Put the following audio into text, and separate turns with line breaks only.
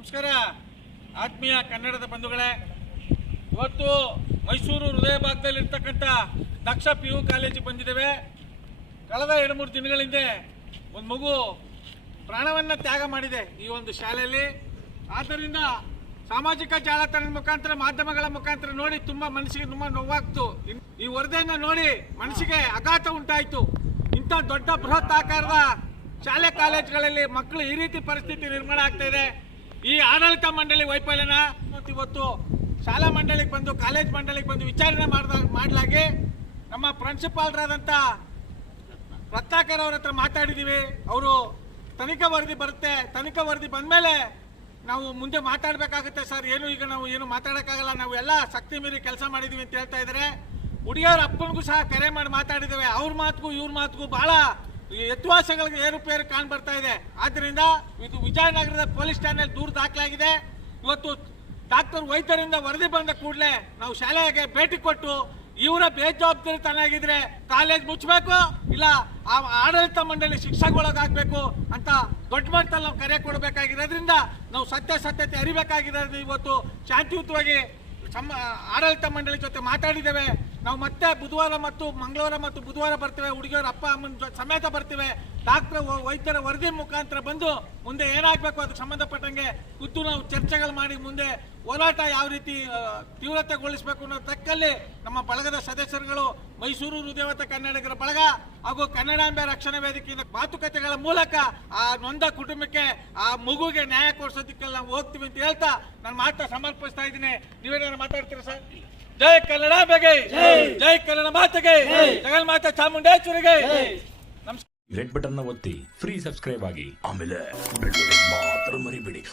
ನಮಸ್ಕಾರ ಆತ್ಮೀಯ ಕನ್ನಡದ ಬಂಧುಗಳೇ ಇವತ್ತು ಮೈಸೂರು ಹೃದಯ ಭಾಗದಲ್ಲಿರ್ತಕ್ಕಂಥ ದಕ್ಷ ಪಿ ಯು ಕಾಲೇಜಿಗೆ ಬಂದಿದ್ದೇವೆ ಕಳೆದ ಎರಡು ಮೂರು ದಿನಗಳ ಹಿಂದೆ ಒಂದು ಮಗು ಪ್ರಾಣವನ್ನು ತ್ಯಾಗ ಮಾಡಿದೆ ಈ ಒಂದು ಶಾಲೆಯಲ್ಲಿ ಆದ್ದರಿಂದ ಸಾಮಾಜಿಕ ಜಾಲತಾಣದ ಮುಖಾಂತರ ಮಾಧ್ಯಮಗಳ ಮುಖಾಂತರ ನೋಡಿ ತುಂಬ ಮನಸ್ಸಿಗೆ ತುಂಬ ನೋವಾಗ್ತು ಈ ವರದಿಯನ್ನು ನೋಡಿ ಮನಸ್ಸಿಗೆ ಆಘಾತ ಉಂಟಾಯಿತು ಇಂಥ ದೊಡ್ಡ ಬೃಹತ್ ಆಕಾರದ ಶಾಲೆ ಕಾಲೇಜುಗಳಲ್ಲಿ ಮಕ್ಕಳು ಈ ರೀತಿ ಪರಿಸ್ಥಿತಿ ನಿರ್ಮಾಣ ಆಗ್ತಾ ಇದೆ ಈ ಆಡಳಿತ ಮಂಡಳಿ ವೈಫಲ್ಯನ ಇವತ್ತು ಶಾಲಾ ಮಂಡಳಿಗೆ ಬಂದು ಕಾಲೇಜ್ ಮಂಡಳಿಗೆ ಬಂದು ವಿಚಾರಣೆ ಮಾಡ್ದ ಮಾಡಲಾಗಿ ನಮ್ಮ ಪ್ರಿನ್ಸಿಪಾಲ್ರಾದಂಥ ರತ್ನಾಕರ್ ಅವ್ರ ಹತ್ರ ಮಾತಾಡಿದ್ದೀವಿ ಅವರು ತನಿಖಾ ವರದಿ ಬರುತ್ತೆ ತನಿಖಾ ವರದಿ ಬಂದಮೇಲೆ ನಾವು ಮುಂದೆ ಮಾತಾಡಬೇಕಾಗುತ್ತೆ ಸರ್ ಏನು ಈಗ ನಾವು ಏನು ಮಾತಾಡೋಕ್ಕಾಗಲ್ಲ ನಾವು ಎಲ್ಲ ಶಕ್ತಿ ಮೀರಿ ಕೆಲಸ ಮಾಡಿದ್ದೀವಿ ಅಂತ ಹೇಳ್ತಾ ಇದ್ದಾರೆ ಹುಡುಗಿಯವ್ರ ಅಪ್ಪನಿಗೂ ಸಹ ಕರೆ ಮಾಡಿ ಮಾತಾಡಿದ್ದೇವೆ ಅವ್ರ ಮಾತಿಗೂ ಇವ್ರ ಮಾತಿಗೂ ಭಾಳ ಈ ಏರುಪೇರು ಕಾಣ್ ಬರ್ತಾ ಇದೆ ಆದ್ದರಿಂದ ಇದು ವಿಜಯನಗರದ ಪೊಲೀಸ್ ಠಾಣೆಯಲ್ಲಿ ದೂರು ದಾಖಲಾಗಿದೆ ಇವತ್ತು ಡಾಕ್ಟರ್ ವೈದ್ಯರಿಂದ ವರದಿ ಬಂದ ಕೂಡಲೇ ನಾವು ಶಾಲೆಗೆ ಭೇಟಿ ಕೊಟ್ಟು ಇವರ ಬೇಜವಾಬ್ದಾರಿತನಾಗಿದ್ರೆ ಕಾಲೇಜ್ ಮುಚ್ಚಬೇಕು ಇಲ್ಲ ಆಡಳಿತ ಮಂಡಳಿ ಶಿಕ್ಷೆಗೊಳಗಾಗಬೇಕು ಅಂತ ದೊಡ್ಡ ಮಟ್ಟದಲ್ಲಿ ನಾವು ಕರೆ ಕೊಡಬೇಕಾಗಿರೋದ್ರಿಂದ ನಾವು ಸತ್ಯ ಸತ್ಯತೆ ಅರಿಬೇಕಾಗಿರೋದು ಇವತ್ತು ಶಾಂತಿಯುತವಾಗಿ ಸಮ ಆಡಳಿತ ಮಂಡಳಿ ಜೊತೆ ಮಾತಾಡಿದ್ದೇವೆ ನಾವು ಮತ್ತೆ ಬುಧವಾರ ಮತ್ತು ಮಂಗಳವಾರ ಮತ್ತು ಬುಧವಾರ ಬರ್ತೇವೆ ಹುಡುಗಿಯವರ ಅಪ್ಪ ಅಮ್ಮನ ಸಮೇತ ಬರ್ತೇವೆ ಡಾಕ್ಟರ್ ವೈದ್ಯರ ವರದಿ ಮುಖಾಂತರ ಬಂದು ಮುಂದೆ ಏನಾಗಬೇಕು ಅದಕ್ಕೆ ಸಂಬಂಧಪಟ್ಟಂಗೆ ಖುದ್ದು ನಾವು ಚರ್ಚೆಗಳು ಮಾಡಿ ಮುಂದೆ ಹೋರಾಟ ಯಾವ ರೀತಿ ತೀವ್ರತೆಗೊಳಿಸಬೇಕು ಅನ್ನೋ ತಕ್ಕಲ್ಲಿ ನಮ್ಮ ಬಳಗದ ಸದಸ್ಯರುಗಳು ಮೈಸೂರು ಹೃದಯವತ ಕನ್ನಡಿಗರ ಬಳಗ ಹಾಗೂ ಕನ್ನಡಾಂಬೆ ರಕ್ಷಣಾ ವೇದಿಕೆಯಿಂದ ಮಾತುಕತೆಗಳ ಮೂಲಕ ಆ ನೊಂದ ಕುಟುಂಬಕ್ಕೆ ಆ ಮಗುಗೆ ನ್ಯಾಯ ಕೊಡಿಸೋದಕ್ಕೆಲ್ಲ ನಾವು ಹೋಗ್ತೀವಿ ಅಂತ ಹೇಳ್ತಾ ನಾನು ಮಾತ್ರ ಸಮರ್ಪಿಸ್ತಾ ಇದ್ದೀನಿ ನೀವೇನಾದ್ರು ಮಾತಾಡ್ತೀರಾ ಸರ್
ಜೈ ಬಗೆ ಜೈ ಕನ್ನಡ ಮಾತೆಗೆ ಮಾತೆ ಚಾಮುಂಡೇಶ್ವರಿಗೆ
ನಮಸ್ಕಾರ ರೆಡ್ ಬಟನ್ ಒತ್ತಿ ಫ್ರೀ ಸಬ್ಸ್ಕ್ರೈಬ್ ಆಗಿ ಆಮೇಲೆ ಮಾತ್ರ ಮರಿಬೇಡಿ